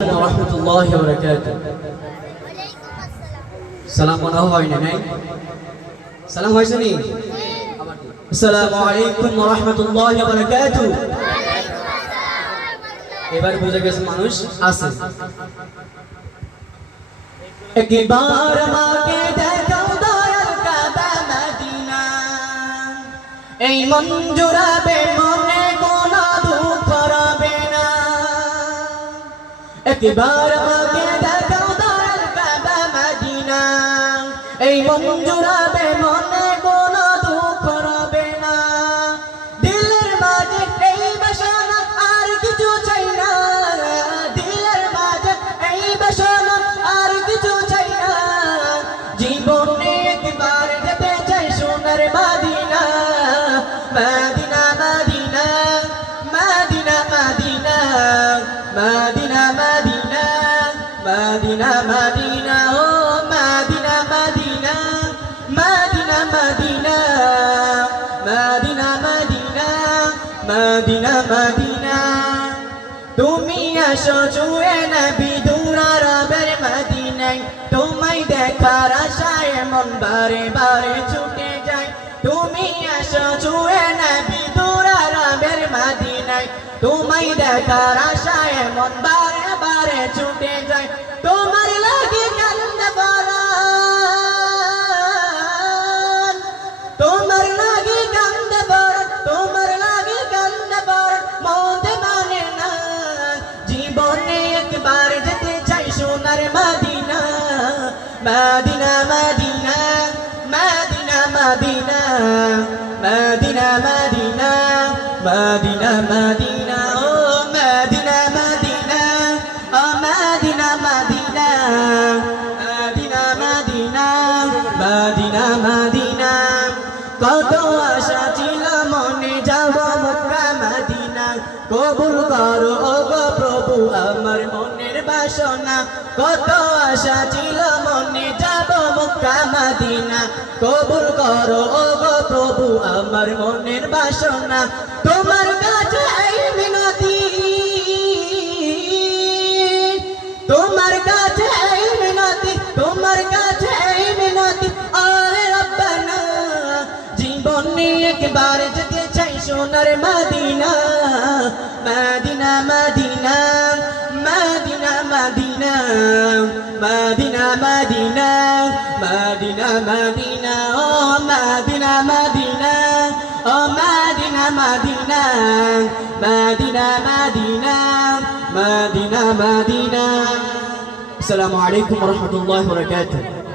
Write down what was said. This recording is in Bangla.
warahmatullahi wabarakatuh. সালাম মনে হয় না নাই সালাম হয়েছে নি আসসালামু আলাইকুম ওয়া রাহমাতুল্লাহি ওয়া বারাকাতুহু এবার বুঝে গেছে মানুষ আছে একবার আমাকে দেখাও দয়াল কাবা মদিনা এই মন জুড়াবে মনে কোনো দুঃখ রবে না একবার আমাকে দেখাও দয়াল কাবা মদিনা এই মন জুড়াবে মনে কোনো দুঃখ রবে না দিলের মাঝে এই বাসনা আর কিছু চাই না দিলের মাঝে এই বাসনা আর কিছু চাই না জীবনে একবার যেতে চাই সোনার মদিনা মদিনা মদিনা মদিনা মদিনা মদিনা মদিনা মদিনা মদিনা ও মদিনা মদিনা মদিনা মদিনা মদিনা মদিনা মদিনা মদিনা তুমি আসো জুয়ে নবী দূরা রবের মদিনায় তোমায় দেখার আশায় মন বারে বারে ছুটে যায় তুমি আসো জুয়ে নবী দূরা রবের মদিনায় তোমায় দেখার আশায় মন বারে বারে ছুটে যায় তোমার লাগে কান্দে পরাণ তোমার লাগে কান্দে পরাণ তোমার লাগে কান্দে পরাণ মন মানে না জীবনে একবার যেতে চাই সোনার মদিনা মদিনা মদিনা মদিনা মদিনা মদিনা মদিনা মদিনা মদিনা ও মদিনা মদিনা ও মদিনা মদিনা মদিনা মদিনা মদিনা মদিনা কত আশা ছিল মনে যাব মক্কা মদিনা কবুল করো ও গো প্রভু আমার মনের বাসনা কত আশা ছিল মনে যাব মক্কা মদিনা কবুল করো ও গো প্রভু আমার মনের বাসনা তোমার কাছে এই মিনতি তোমার কাছে এই মিনতি তোমার কাছে এই মিনতি আরে রব্বানা জীবনে একবার যেতে চাই সোনার মদিনা মদিনা মদিনা মদিনা মদিনা মদিনা মদিনা মদিনা মদিনা ও মদিনা মদিনা ও মদিনা মদিনা মদিনা মদিনা মদিনা মদিনা আসসালামু আলাইকুম ওয়া রাহমাতুল্লাহি ওয়া বারাকাতুহু